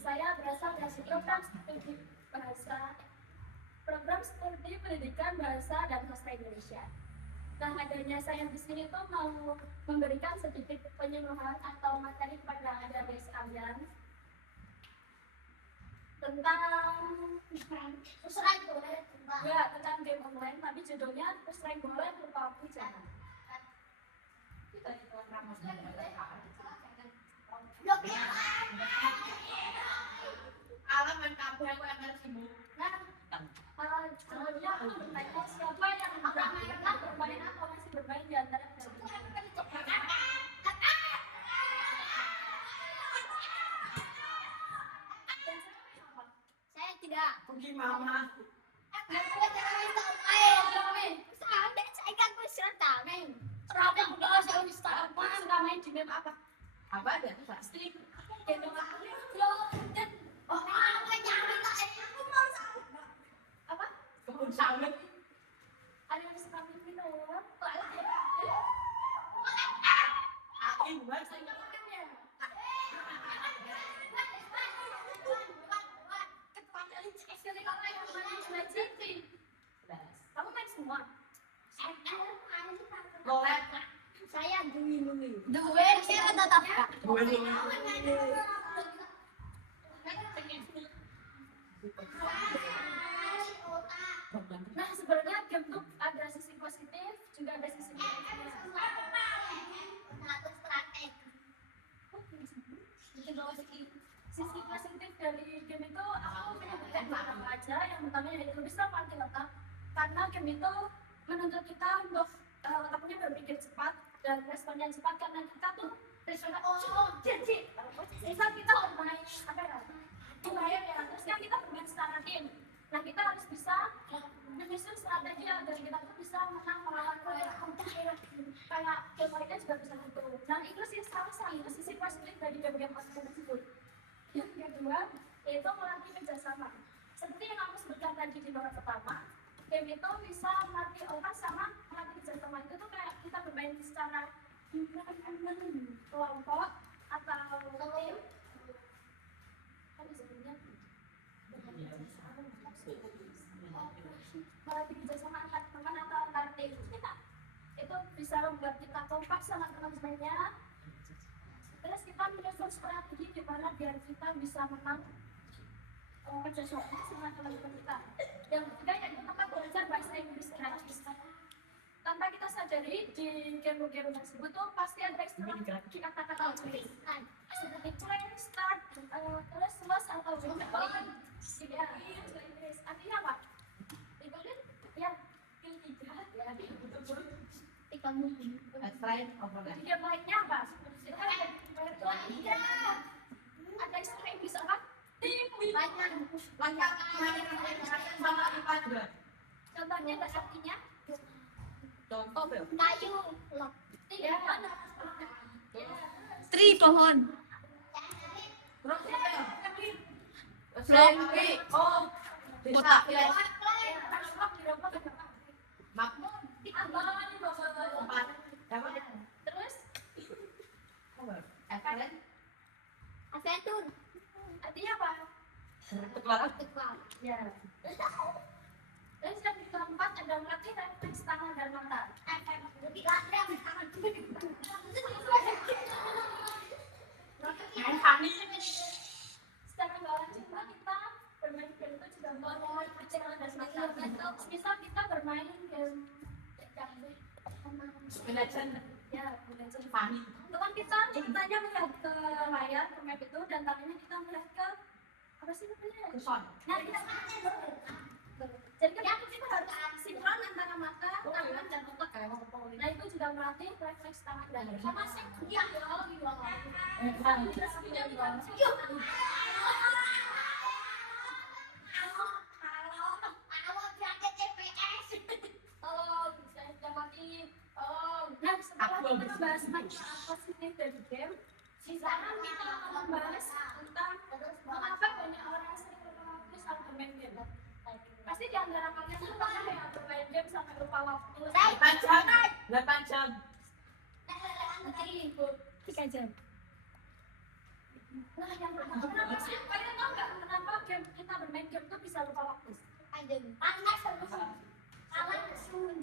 saya berasal dari program studi pendidikan bahasa dan sastra Indonesia. Nah, adanya saya di sini tuh mau memberikan sedikit penyuluhan atau materi kepada adik-adik sekalian tentang pusreng boleh, ya, tentang game online, tapi judulnya pusreng boleh berupa jangan. Kita di program alam dan kamu yang akan sibuk. Nah, sebenarnya aku bertanya siapa yang pernah bermain atau masih bermain di antara saya tidak. Pergi mama. Main di game apa? Apa ada? Pasti. Apa? Kebun sawit. Ada yang suka minum. Buat saya makannya. Kamu main semua? Boleh. Saya dua saya tetap. Nah, sebenarnya game itu ada sisi positif, juga ada sisi negatifnya. Sisi positif dari game itu aku menyebutkan beberapa aja. Yang pertama yaitu bisa makin otak, karena game itu menuntut kita untuk otaknya berpikir cepat dan responnya cepat, karena kita tuh responnya misal kita bermain apa ya, terus kan kita bermain secara tim. Nah, kita harus bisa menyusun strategi agar kita tuh bisa menang melawan kayak game lainnya juga bisa gitu. Nah, itu sih salah satu sisi positif dari game-game tersebut. Yang kedua yaitu melatih kerjasama. Seperti yang aku sebutkan tadi di babak pertama, game itu bisa melatih orang sama melatih kerjasama. Itu tuh kayak kita bermain secara kelompok atau tim. Kan disebutnya melatih kerjasama antar teman atau antar tim. Itu bisa membuat kita kompak sama teman-temannya. Terus kita menyusun strategi gimana biar kita bisa menang kerjasama sama teman-teman kita. Yang ketiga yaitu tempat belajar bahasa Inggris gratis. Tanpa kita sadari di game-game tersebut tuh pasti ada istilah kata-kata Inggris. Seperti play, start, terus selesai atau jawaban. Ya, Inggris. Artinya apa? Itu kan ya tiga ya. Tiga mungkin. Di game lainnya apa? Ada istilah yang bisa apa? Banyak. Contohnya ada artinya? Contoh ya? Kayu. Ya. Tri pohon. Oh. Kotak. Makmur. Terus? Adventure. Artinya apa? Teklak. Ya. Terus yang keempat ada melatih refleks tangan dan mata. Secara nggak langsung kita bermain game itu juga melatih pikiran dan mata. Misal kita bermain game ya, Fanny. Itu kan kita matanya melihat ke layar, ke map itu, dan tangannya kita melihat ke apa sih namanya? Kuson. Nah, kita jadi kan kita harus sinkron antara mata, tangan, dan otak. Nah, itu juga melatih refleks tangan dan sama sih. Iya, nah, setelah kita membahas manfaat positif dari game, sekarang kita akan membahas tentang mengapa banyak orang sering lupa saat bermain game. Pasti di antara kalian tuh pernah ya bermain game sampai lupa waktu. 8 jam. 3 jam. Nah, yang kenapa sih? Kalian tahu nggak kenapa game kita bermain game tuh bisa lupa waktu? Ada panas terus. Salah sun.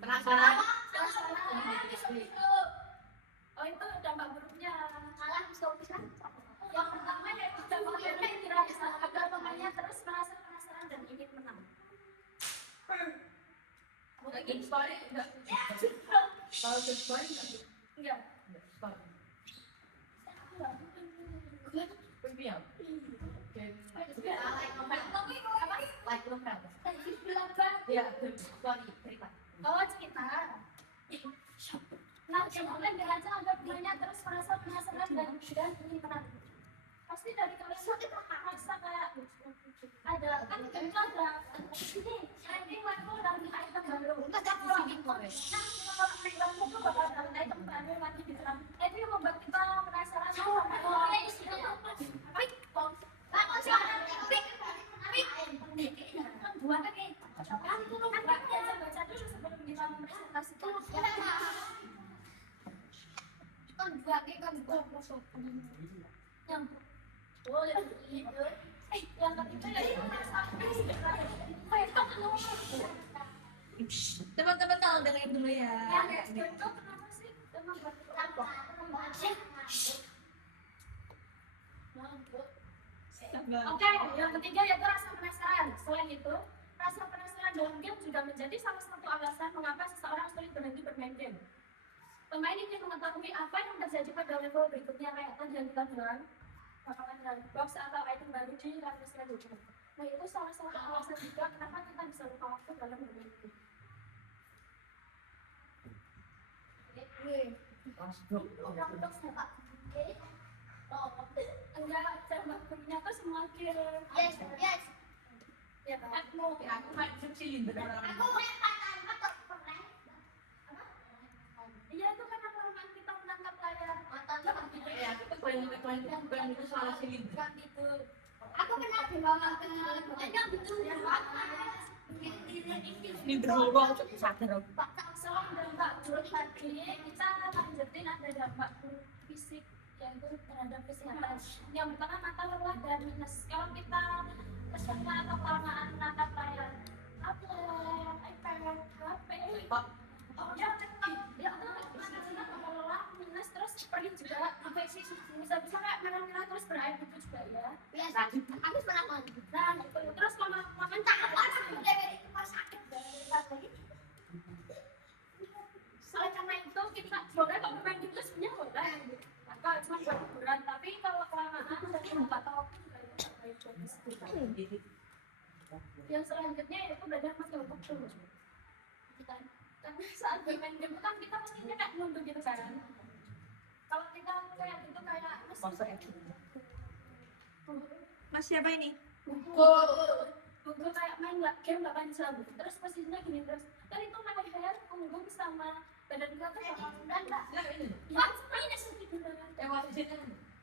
Penasaran? Oh itu dampak buruknya. Salah bisa. Yang pertama yaitu dampak buruknya tidak bisa agar pemainnya terus merasa penasaran dan ingin menang. Lagi story enggak? Kalau ke story enggak? Enggak. Story. Premium. Like novel. Ya, story cerita. Oh cerita. Nah, yang online dirancang agar pemainnya terus merasa penasaran dan ingin menang. Pasti dari kalian tuh kita merasa kayak ada kan itu ada ini trending level dan item baru. Nah, kalau trending level tuh bakal ada item baru lagi di dalam. Itu yang membuat kita penasaran sampai buat ini. Kan itu baca dulu sebelum kita presentasikan. Yang boleh itu yang ketiga Teman-teman kalau dengerin dulu ya. kenapa sih Oke, yang ketiga yaitu rasa penasaran. Selain itu, rasa penasaran dalam game juga menjadi salah satu alasan mengapa seseorang sulit berhenti bermain game. Pemain ingin mengetahui apa yang terjadi pada level berikutnya, kayak tadi yang kita bilang bakalan ada box atau item baru di level selanjutnya. Nah itu salah satu alasan juga kenapa kita bisa lupa waktu dalam bermain game. Enggak, jam waktunya tuh semakin Yes. ya kan? Aku main kecilin beneran. Iya itu karena kelemahan kita menangkap layar. Ya, aku tuh paling bukan itu salah silinder. Kan itu. Aku pernah dibawa ke enggak betul ya. Ini berubah sadar aku. Selain dampak buruk tadi, kita lanjutin ada dampak buruk fisik yaitu terhadap kesehatan. Yang pertama mata lelah dan minus. Kalau kita kesana atau kelamaan menatap layar tablet, iPad, HP, ya kalau lelah, minus terus perih juga, infeksi bisa-bisa kayak merah-merah terus berair gitu juga ya. Biasa. Aku pernah mandi. Nah, itu terus makan cakep Dari rumah sakit dari Selain karena itu kita boleh kalau bermain gitu sebenarnya boleh. Kalau cuma buat hiburan, tapi kalau kelamaan dari 4 tahun juga ya baik bagus. Yang selanjutnya yaitu belajar pakai otak dulu. Karena saat bermain game kan kita pastinya kayak nunduk gitu kan. Kalau kita kayak gitu kayak Mas siapa ini? Buku kayak main game 8 jam. Terus posisinya gini terus. Kan itu leher, punggung sama badan kita tuh bakal dan enggak. Ya, ini segitu banget.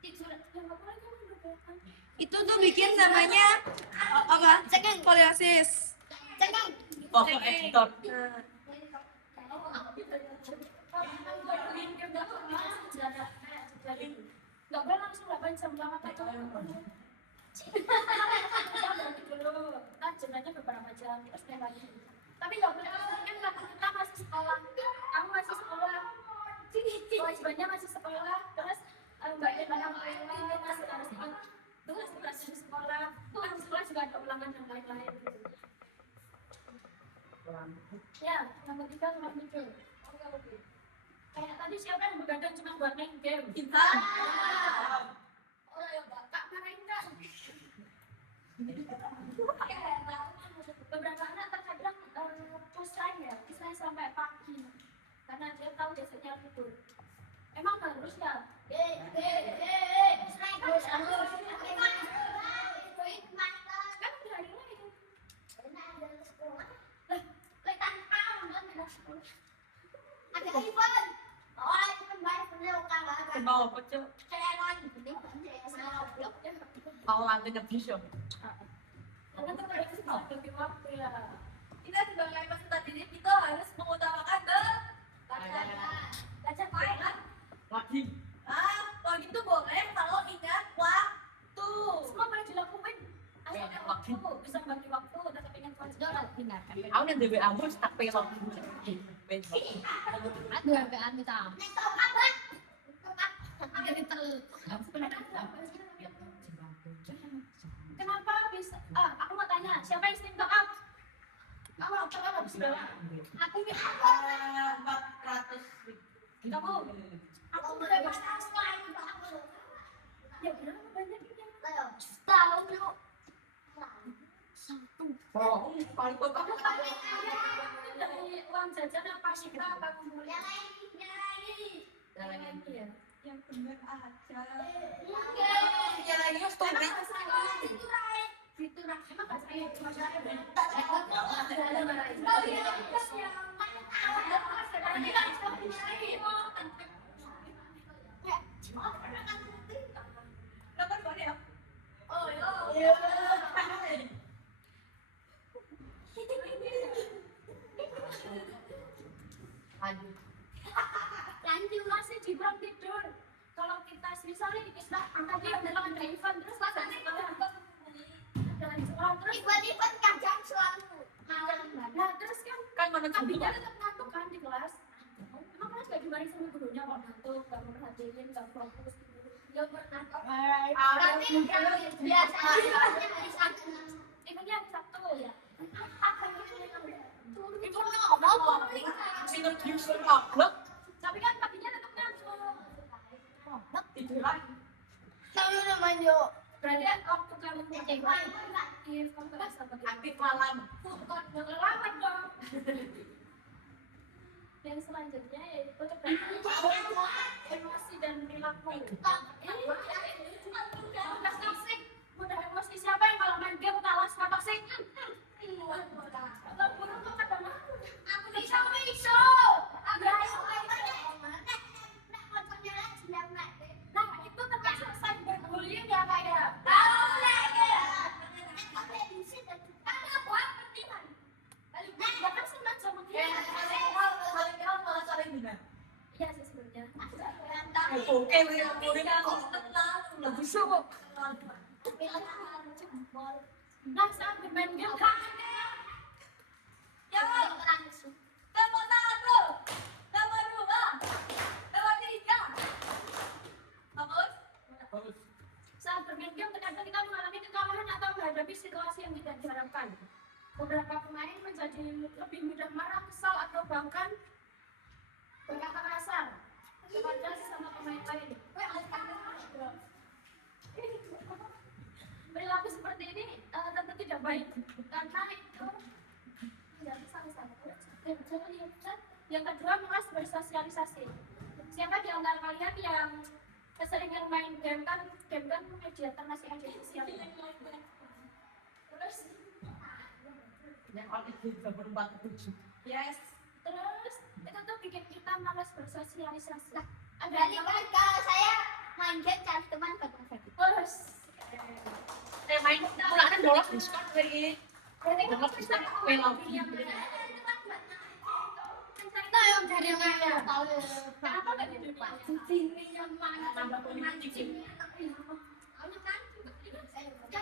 Tidur yang apa lagi kan? Itu tuh bikin namanya apa? Cengeng. Skoliosis. Cengeng. Pokok editor. Nggak boleh langsung 8 jam lama itu. Kan jumlahnya beberapa jam terus dia lagi. Tapi nggak boleh kan kita masih sekolah. Kamu masih sekolah. Kewajibannya masih sekolah. Terus bagaimana masih harus ikut tugas di sekolah. Kan di sekolah juga ada ulangan dan lain-lain. Ya, yang ketiga rumah tidur. Kayak tadi siapa yang begadang cuma buat main game? Kita. Oh ya kak marahin kak. Beberapa anak terkadang pusing ya, pusing sampai pagi karena dia tahu biasanya tidur. Emang harus ya? Kan udah hari lain. Ada iPhone. Oh, iPhone baik bener kan. Bawa pecel. Mau lantai bisa. Karena kita harus bagi waktu ya. Kita sebagai peserta didik kita harus mengutamakan Baca baik. Lagi. apa? Kalau gitu boleh kalau ingat waktu. Semua boleh dilakuin. Asal ada waktu, bisa bagi waktu, tetap ingat konsisten. Aku yang dewe ambus tak pelok. Ada hargaan kita. Jadi Kenapa bisa? Aku mau tanya, siapa yang sering top up? Kamu top up habis berapa? Aku nih 400. Kamu? aku udah pernah selain untuk aku. Ya berapa banyaknya? Tahu lu. Oh, paling kok kamu Dari uang jajan apa sih apa kumpulnya? Yang lain. Ya. Yang bener aja. ya lagi story. Itu emang bahasa Inggris cuma saya Nomor boleh ya? lanjut masih di belum tidur. Kalau kita misalnya kita tadi adalah ada event terus pas ada sekolah terus Tiba-tiba kadang selalu malam banget. nah terus Kan mana abinya tetap ngantuk kan di kelas. Emang kelas gak dimarahin sama gurunya kalau ngantuk, gak memperhatiin, gak fokus ya pernah Tapi kalau biasa hari Sabtu. ikutnya hari Sabtu ya. Itu ngomong. sinep user upload Tapi kan paginya tetap ngantuk. tidur lagi. Tahu namanya. Berarti kan waktu kamu aktif, kamu merasa bagaimana? Aktif malam. Jangan lama dong. Yang selanjutnya yaitu emosi dan perilaku. Toxic, mudah emosi. Siapa yang kalau main game kalah sama toxic? Kalau burung tuh kadang Aku bisa. nah itu termasuk cyberbullying ya kak ya. Ya kan senang sama dia. Saling kenal malah saling dengar. Iya sih sebenarnya. Oke, ngomongin aku lebih suka. Nah saat bermain game kan Nomor 1, nomor 2, nomor 3. Bagus. saat bermain game terkadang kita mengalami kekalahan atau menghadapi situasi yang tidak diharapkan. Beberapa pemain menjadi lebih mudah marah, kesal atau bahkan berkata kasar kepada sesama pemain lain. Perilaku seperti ini tentu tidak baik karena itu menjadi salah satu yang kedua malas bersosialisasi. Siapa di antara kalian yang keseringan main game kan media termasuk media sosial. Terus Yang aktif di 47. Yes. terus itu tuh bikin kita malas bersosialisasi. Ada Berarti kan kalau saya main game cari teman bareng-bareng. terus Main pulangan dolos diskon dari berarti kita dolos bisa diskon pelok. Itu yang dari mana? Tahu. kenapa nggak di dunia? Sini yang mana? Tambah kuning cicing. Kan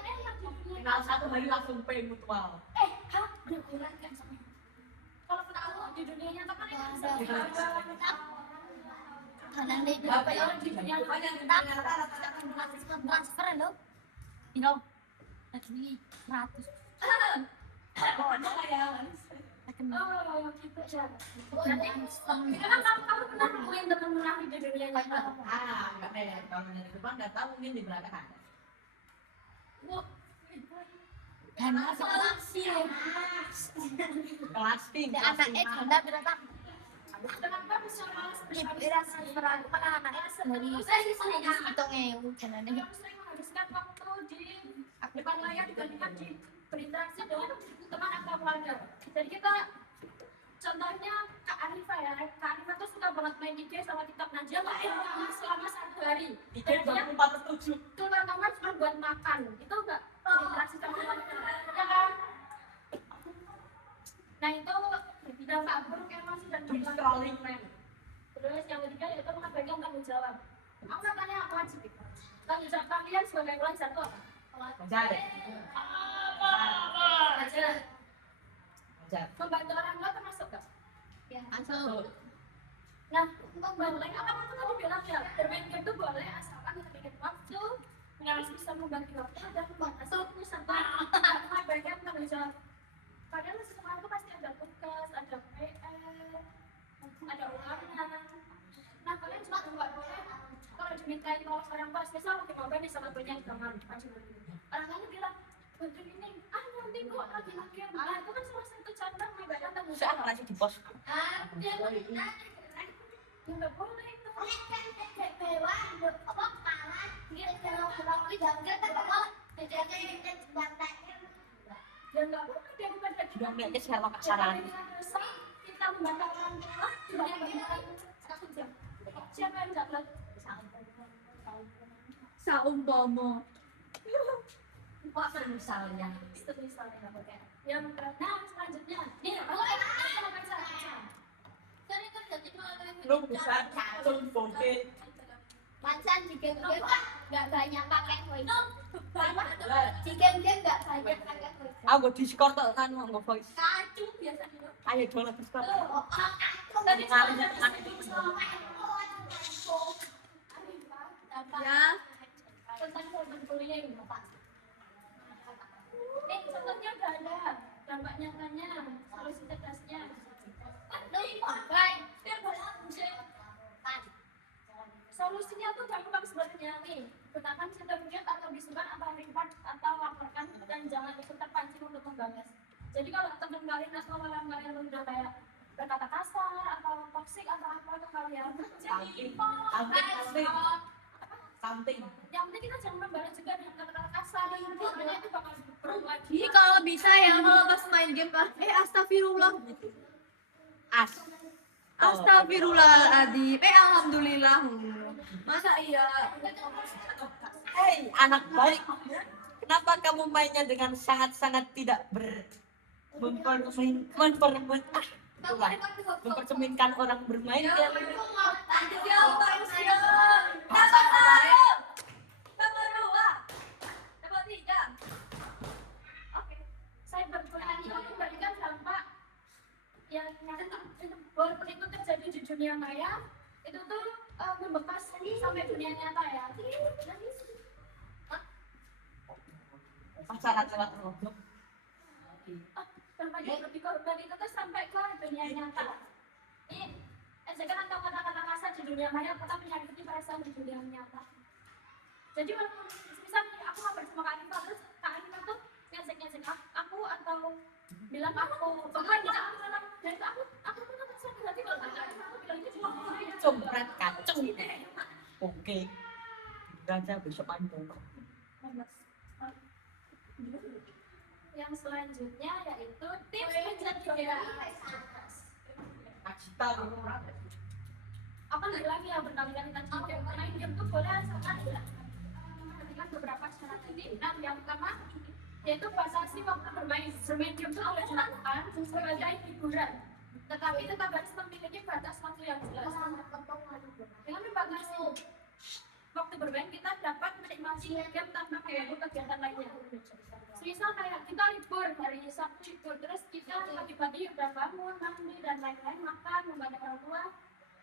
enak di dunia. Kenal satu hari langsung pay mutual. Udah kurang kan sama. Kalau tahu di dunia nyata kan enak bisa Kanan deh. Apa yang di dunia transfer lo. Ini lagi 100. Oh, gitu ya. Berarti emang kamu pernah nemuin teman munafik di dunia nyata? Enggak kayak kalau dari depan enggak tahu mungkin di belakang ada. Dan kelas Kelas pink. anak ganda berapa? Kenapa bisa malas Beras peran anak dari hitungnya jangan Yang sering menghabiskan waktu di depan layar dibandingkan berinteraksi dengan teman atau keluarga. Jadi kita contohnya Kak Arifa ya, Kak Arifa tuh suka banget main IG sama TikTok. Nah dia main selama 1 hari. Tiga 47. Keluar kamar cuma buat makan. Itu enggak berinteraksi sama keluarga. Ya kan? Nah itu dampak buruk emosi dan Doom scrolling man. Terus yang ketiga yaitu mengabaikan tanggung jawab. Aku mau tanya, Tanggung jawab kalian sebagai pelajar itu apa? Belajar. Belajar. Belajar. Membantu orang tua termasuk nggak? Masuk. Nah, boleh apa itu tadi bilang ya, bermain game itu boleh asalkan kita bikin waktu, harus bisa membagi waktu dan membatasi serta mengabaikan tanggung jawab. Padahal sekolah itu pasti ada tugas, ada PR, ada ulangan. Nah, kalian cuma nggak boleh kalau dimintain oleh orang tua, misal lagi ngobrol nih sama punya gambar, orang lain bilang bantuin ini, nanti kok lagi game. Itu kan salah satu cara mengabaikan tanggung Saya jawab. masih di pos. Nggak boleh itu. Dan nggak boleh daripada kita Dompetnya saya pakai saran. kita membantah orang tua, tidak membantah siapa yang dapat Saumpama. Misalnya. itu misalnya nggak boleh. Yang nah selanjutnya, nih aku mau baca. Lu bukan kacung bokeh. Macan di game-game nggak banyak pakai voice. Di game-game nggak banyak pakai voice. Aku Discord tuh kan mau voice. Kacung biasanya. Ayo download Discord. Tadi Ya. tentang korban bullying. Nih contohnya udah ada dampak nyatanya, solusi cerdasnya. Solusinya tuh gampang sebenarnya nih. Gunakan sertifikat atau disimpan atau report atau laporkan dan jangan ikut terpancing untuk membalas. Jadi kalau teman kalian atau orang kalian udah kayak berkata kasar atau toksik atau apa tuh kalian jadi Something. yang penting kita jangan membalas juga dengan kata-kata kasar dan sebenarnya itu bakal berubah lagi. Ini kalau bisa ya kalau pas main game astagfirullah. Astagfirullahaladzim. Alhamdulillah. Masa iya? Hei, anak baik. Kenapa kamu mainnya dengan sangat-sangat tidak mempercerminkan orang bermain game? Saya berpendapat memberikan dampak yang nyata walaupun itu terjadi di dunia maya itu tuh membekas sampai dunia nyata ya. Pacaran lewat Roblox. Dampak yang lebih korban itu tuh sampai ke dunia nyata. Ini ejekan atau kata-kata kasar di dunia maya kita menyakiti perasaan di dunia nyata. Jadi walaupun misalnya aku ngobrol sama Kak Anita terus Kak Anita tuh ngecek aku atau bilang aku bahkan kita aku bilang dan itu aku tuh tetap sakit hati kalau Kak Anita aku bilang itu cuma aku aja. Combrat kacung. Oke. Gajah besok main bola. Yang selanjutnya yaitu tips menjaga Acita. apa lagi yang berkali-kali tadi main game tuh boleh asalkan memperhatikan beberapa syarat ini. Nah, yang pertama yaitu batasi waktu bermain game itu boleh dilakukan sebagai hiburan, tetapi tetap harus memiliki batas waktu yang jelas. Dengan membatasi waktu bermain kita dapat menikmati game tanpa mengganggu kegiatan lainnya. Misal kayak kita libur hari Sabtu libur terus kita pagi-pagi udah bangun mandi dan lain-lain makan membantu orang tua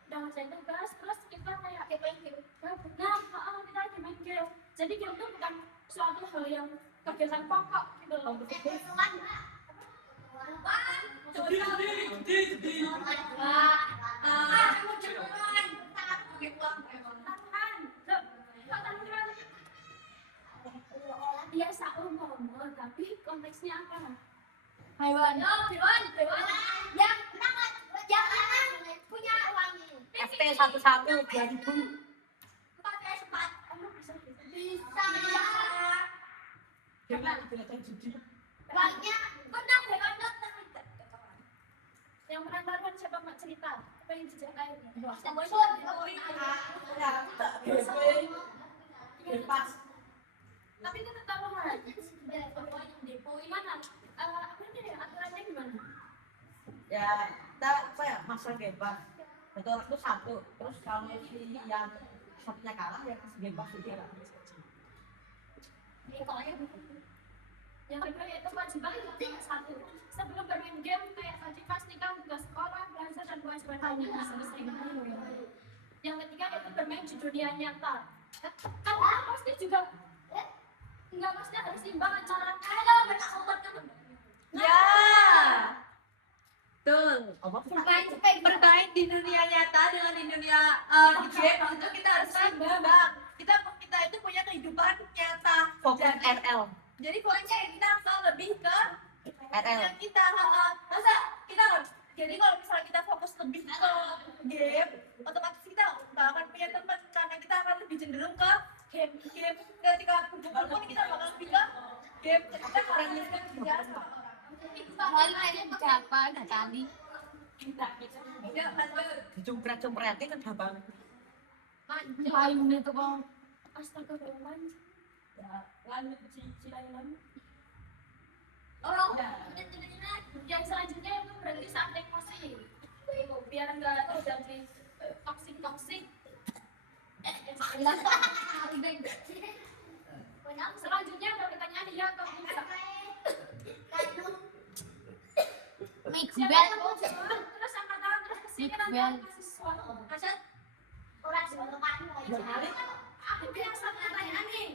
udah ngerjain tugas terus kita kayak main game. Nah, kita lagi main game. Jadi game itu bukan suatu hal yang kegiatan pokok gitu loh. Dia seumur tapi konteksnya apa? Hewan. Yang punya uang ini. FT 11 2000. Bisa. Jangan kelihatan judi. Uangnya benar benar. Yang pernah taruhan siapa mak cerita? Pengen jejak airnya. Bebas. Tapi itu taruhan. Gimana? Apa ini aturannya gimana? Ya, kita apa ya masa bebas. Satu orang itu satu. Terus kalau si yang satunya kalah ya kasih bebas dia lah. Yang kedua yaitu kewajiban satu. Sebelum bermain game kayak tadi pastikan tugas sekolah, belajar dan kewajiban lainnya selesai. Yang ketiga yaitu bermain di dunia nyata. Kan pasti juga nggak mesti harus imbang antara kalau benar kan. Ya. Betul. Apa? Bermain di dunia nyata dengan di dunia di game itu kita harus seimbang. Kita itu punya kehidupan nyata. Fokus RL. Jadi fokusnya kita harus lebih ke RL. yang kita masa kita harus jadi kalau misalnya kita fokus lebih ke game otomatis kita nggak akan punya teman karena kita akan lebih cenderung ke game ketika berkumpul pun kita bakal lebih ke game kita harus kerja sama orang Siapa kali? ya lanjut Dicumpret-cumpretin kan gampang. Lain itu kok. Astagfirullahaladzim. Lanjut cicilan. Yang selanjutnya itu berhenti saat emosi. Biar nggak terjadi toksik. Selanjutnya ada pertanyaan iya atau tidak. Make Siapa bell. yang mau jawab? Terus angkat tangan terus kesini nanti Bel. aku kasih sesuatu. Hasan Aku bilang sama pertanyaan nih.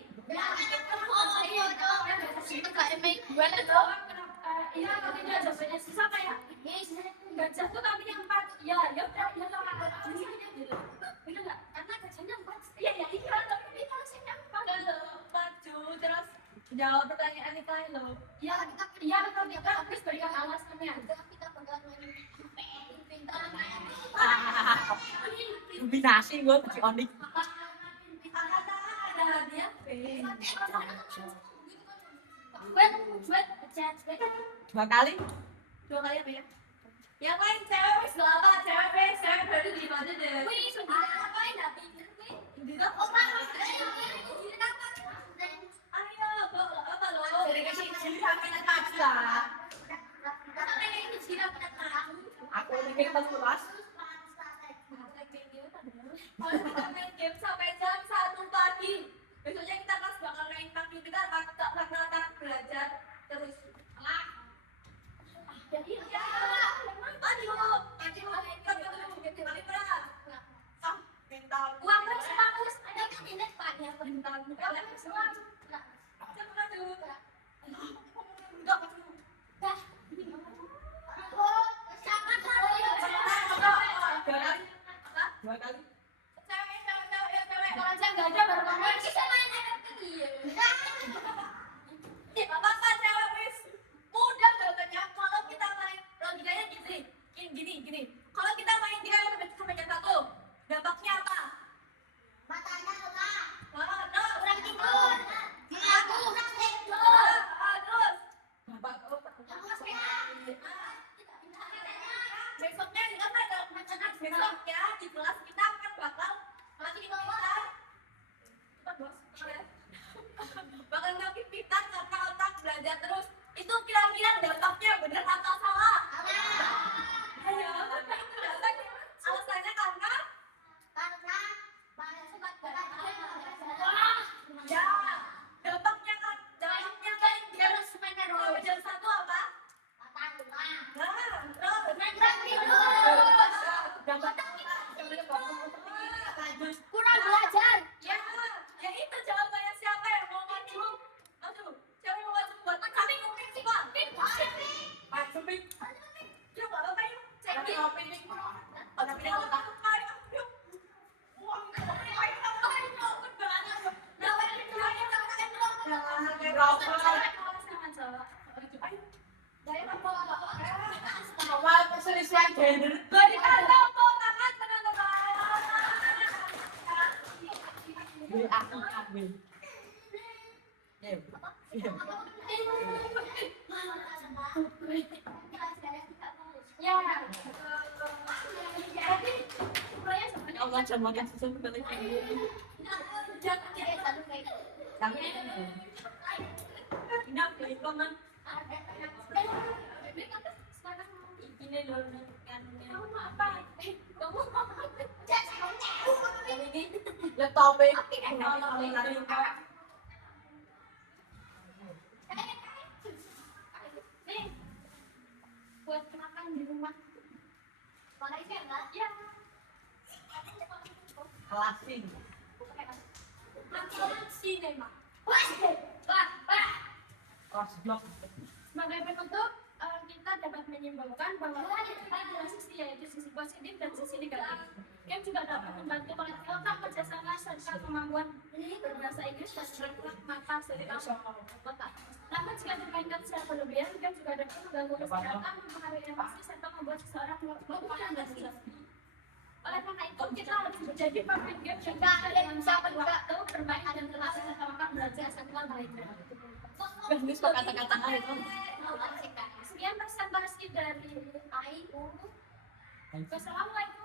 Kayak make bell itu. Iya atau tidak jawabannya susah kayak gajah tuh tapi yang 4. Ya udah ya sama gajahnya gitu. Bener nggak? Karena gajahnya 4. Iya tapi ini kalau saya 4. maju terus jawab pertanyaan itu lo Iya atau tidak terus berikan alasannya. Kombinasi gue pakai onik. ada hadiah Dua kali. dua kali apa ya yang lain cewek wes gak apa cewek berarti di mana deh ayo apa lo dari kecil sampai nanti lah Aku mikir pas kelas. kalau kita main game sampai jam 1 pagi besoknya kita kelas bakal main pagi kita akan belajar terus mental Uang terus bagus. Dua kali. Kalau aja nggak ada baru ngomong. Gini. Kalau kita main 3 sampai jam 1, dampaknya apa? Terus besoknya ingat ada besoknya di kelas kita akan bakal makin pintar karena otak belajar terus. Itu kira-kira dampaknya bener atau salah? Ayo, itu dampaknya. Alasannya karena ya dampaknya kan dia harus sampai jam 1 apa? Kurang belajar. Ya itu jawabannya siapa yang mau maju? Siapa yang mau maju buat kami? Pak Supik. Coba apa yuk? Cek Selesai gender. berikan tepuk tangan teman-teman. Aku ambil. Ya. Jadi, Allah jangan makan susu balik. Kenapa itu man? Ini loh kan. Laptop Klasik. Sinema. Kelas blok. Sebagai penutup, kita dapat menyimpulkan bahwa ada dua sisi, yaitu sisi positif dan sisi negatif. Game juga dapat membantu melatih otak, kerjasama, serta kemampuan berbahasa Inggris dan berakhlak mata serta otak. Namun jika dimainkan secara berlebihan, game juga dapat mengganggu kesehatan, mempengaruhi emosi, serta membuat seseorang lupa dan stres. Oleh karena itu, kita harus menjadi pemain game yang dengan sahabat waktu, bermain dan terlatih serta belajar serta belajar. Bagus kok kata-kata itu. Sekian presentasi dari AIU. Wassalamualaikum.